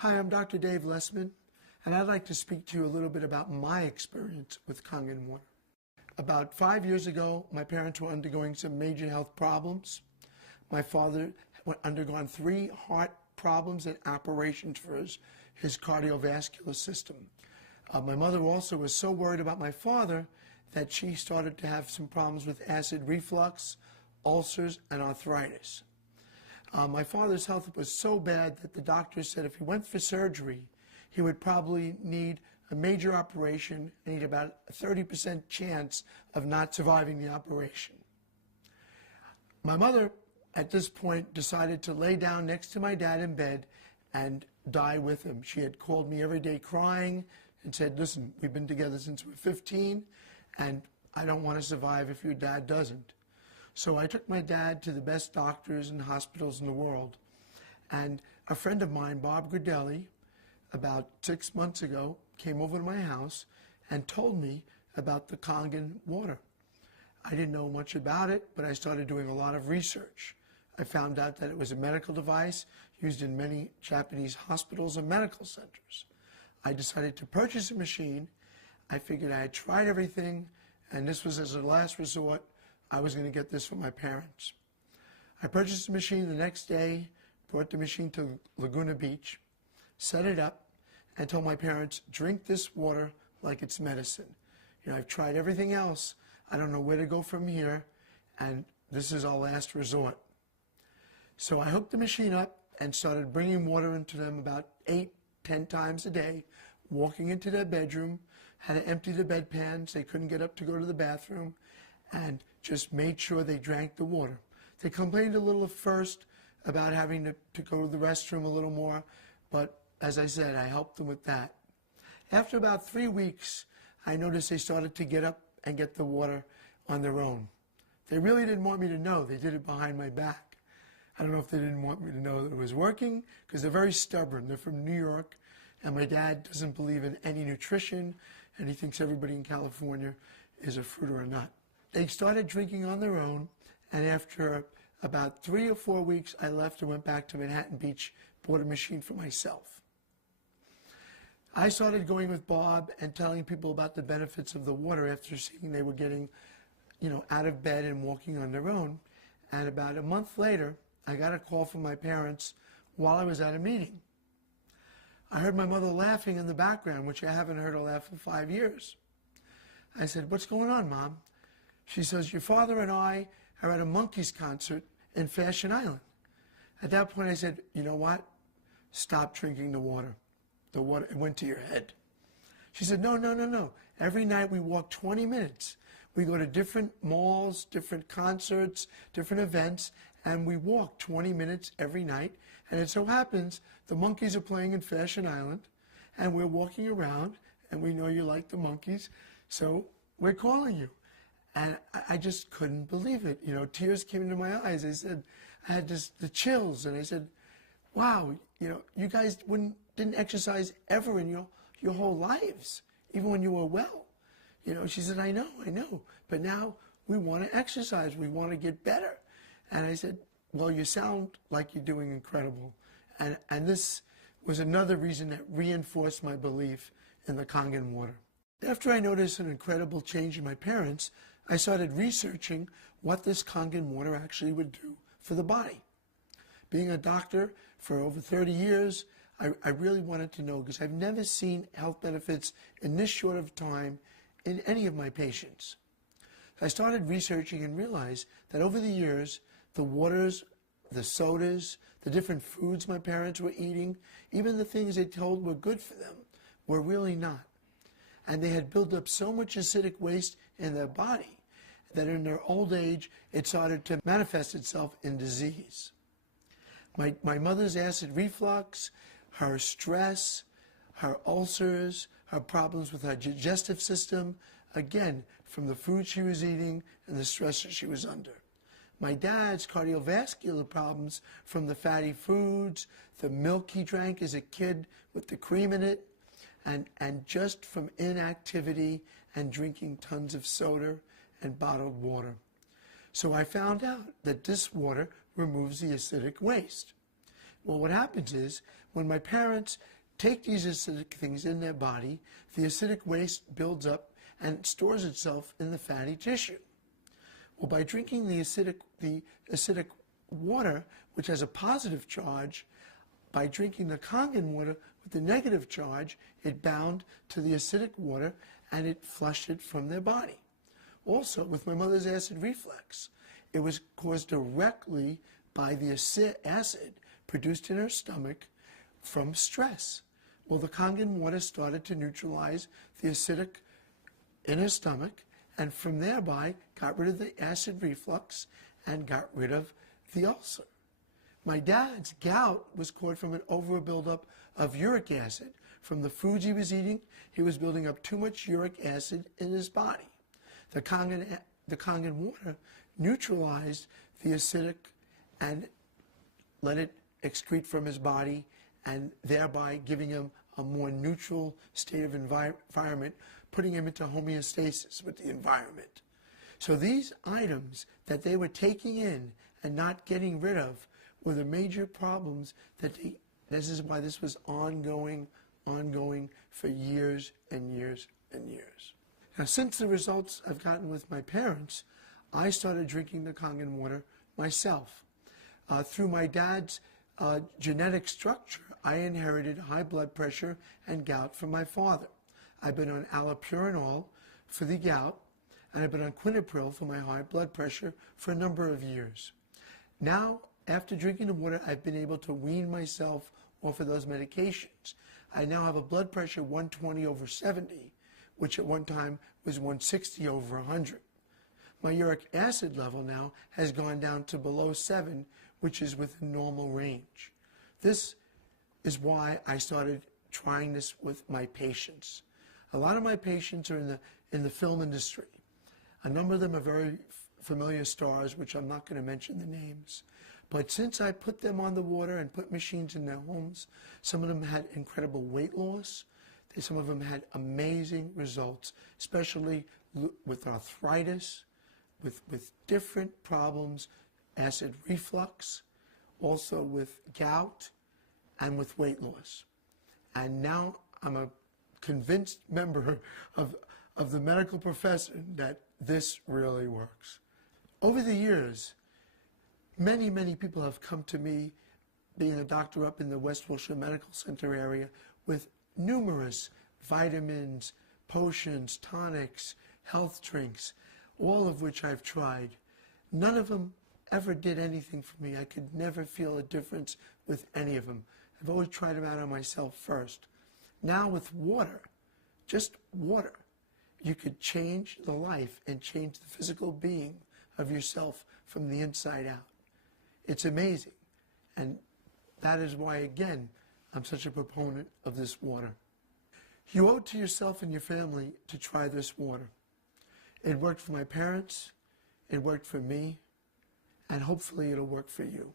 Hi, I'm Dr. Dave Lesman, and I'd like to speak to you a little bit about my experience with Kangen Water. About 5 years ago, my parents were undergoing some major health problems. My father had undergone 3 heart problems and operations for his cardiovascular system. My mother also was so worried about my father that she started to have some problems with acid reflux, ulcers, and arthritis. My father's health was so bad that the doctors said if he went for surgery, he would probably need a major operation and he'd about a 30% chance of not surviving the operation. My mother, at this point, decided to lay down next to my dad in bed and die with him. She had called me every day crying and said, listen, we've been together since we're 15, and I don't want to survive if your dad doesn't. So I took my dad to the best doctors and hospitals in the world. And a friend of mine, Bob Gridelli, about 6 months ago, came over to my house and told me about the Kangen Water. I didn't know much about it, but I started doing a lot of research. I found out that it was a medical device used in many Japanese hospitals and medical centers. I decided to purchase a machine. I figured I had tried everything, and this was as a last resort. I was going to get this for my parents. I purchased the machine the next day, brought the machine to Laguna Beach, set it up, and told my parents, drink this water like it's medicine. You know, I've tried everything else. I don't know where to go from here, and this is our last resort. So I hooked the machine up and started bringing water into them about 8, 10 times a day, walking into their bedroom, had to empty the bedpans. They couldn't get up to go to the bathroom, and just made sure they drank the water. They complained a little at first about having to go to the restroom a little more, but as I said, I helped them with that. After about 3 weeks, I noticed they started to get up and get the water on their own. They really didn't want me to know. They did it behind my back. I don't know if they didn't want me to know that it was working, because they're very stubborn. They're from New York, and my dad doesn't believe in any nutrition, and he thinks everybody in California is a fruit or a nut. They started drinking on their own, and after about 3 or 4 weeks, I left and went back to Manhattan Beach, bought a machine for myself. I started going with Bob and telling people about the benefits of the water after seeing they were getting, out of bed and walking on their own. And about a month later, I got a call from my parents while I was at a meeting. I heard my mother laughing in the background, which I haven't heard her laugh in 5 years. I said, what's going on, Mom? She says, your father and I are at a Monkees concert in Fashion Island. At that point, I said, you know what? Stop drinking the water. The water, it went to your head. She said, no, no, no, no. Every night we walk 20 minutes. We go to different malls, different concerts, different events, and we walk 20 minutes every night. And it so happens the Monkees are playing in Fashion Island, and we're walking around, and we know you like the Monkees, so we're calling you. And I just couldn't believe it. Tears came into my eyes. I said, I had the chills, and I said, wow, you guys didn't exercise ever in your whole lives, even when you were well. She said, I know, but now we want to exercise. We want to get better. And I said, well, you sound like you're doing incredible. And this was another reason that reinforced my belief in the Kangen water. After I noticed an incredible change in my parents, I started researching what this Kangen water actually would do for the body. Being a doctor for over 30 years, I really wanted to know, because I've never seen health benefits in this short of time in any of my patients. I started researching and realized that over the years, the waters, the sodas, the different foods my parents were eating, even the things they told were good for them, were really not. And they had built up so much acidic waste in their body that in their old age, it started to manifest itself in disease. My mother's acid reflux, her stress, her ulcers, her problems with her digestive system, again, from the food she was eating and the stress that she was under. My dad's cardiovascular problems from the fatty foods, the milk he drank as a kid with the cream in it, and just from inactivity and drinking tons of soda and bottled water. So I found out that this water removes the acidic waste. Well, what happens is, When my parents take these acidic things in their body, the acidic waste builds up and stores itself in the fatty tissue. Well, by drinking the acidic water, which has a positive charge, by drinking the Kangen water with the negative charge, it bound to the acidic water and it flushed it from their body. Also, with my mother's acid reflux, it was caused directly by the acid produced in her stomach from stress. Well, the Kangen water started to neutralize the acidic in her stomach, and from thereby got rid of the acid reflux and got rid of the ulcer. My dad's gout was caused from an over buildup of uric acid. From the foods he was eating, he was building up too much uric acid in his body. The Kangen water neutralized the acidic and let it excrete from his body, and thereby giving him a more neutral state of environment, putting him into homeostasis with the environment. So these items that they were taking in and not getting rid of were the major problems this is why this was ongoing for years and years and years. Now, since the results I've gotten with my parents, I started drinking the Kangen water myself. Through my dad's genetic structure, I inherited high blood pressure and gout from my father. I've been on allopurinol for the gout, and I've been on quinapril for my high blood pressure for a number of years. Now, after drinking the water, I've been able to wean myself off of those medications. I now have a blood pressure 120/70, which at one time was 160/100. My uric acid level now has gone down to below 7, which is within normal range. This is why I started trying this with my patients. A lot of my patients are in the film industry. A number of them are very familiar stars, which I'm not going to mention the names. But since I put them on the water and put machines in their homes, some of them had incredible weight loss. Some of them had amazing results, especially with arthritis, with different problems, acid reflux, also with gout, and with weight loss. And now I'm a convinced member of the medical profession that this really works. Over the years, many, many people have come to me, being a doctor up in the West Wilshire Medical Center area, with numerous vitamins, potions, tonics, health drinks, all of which I've tried. None of them ever did anything for me. I could never feel a difference with any of them. I've always tried them out on myself first. Now with water, just water, you could change the life and change the physical being of yourself from the inside out. It's amazing. And that is why, again, I'm such a proponent of this water. You owe it to yourself and your family to try this water. It worked for my parents, it worked for me, and hopefully it'll work for you.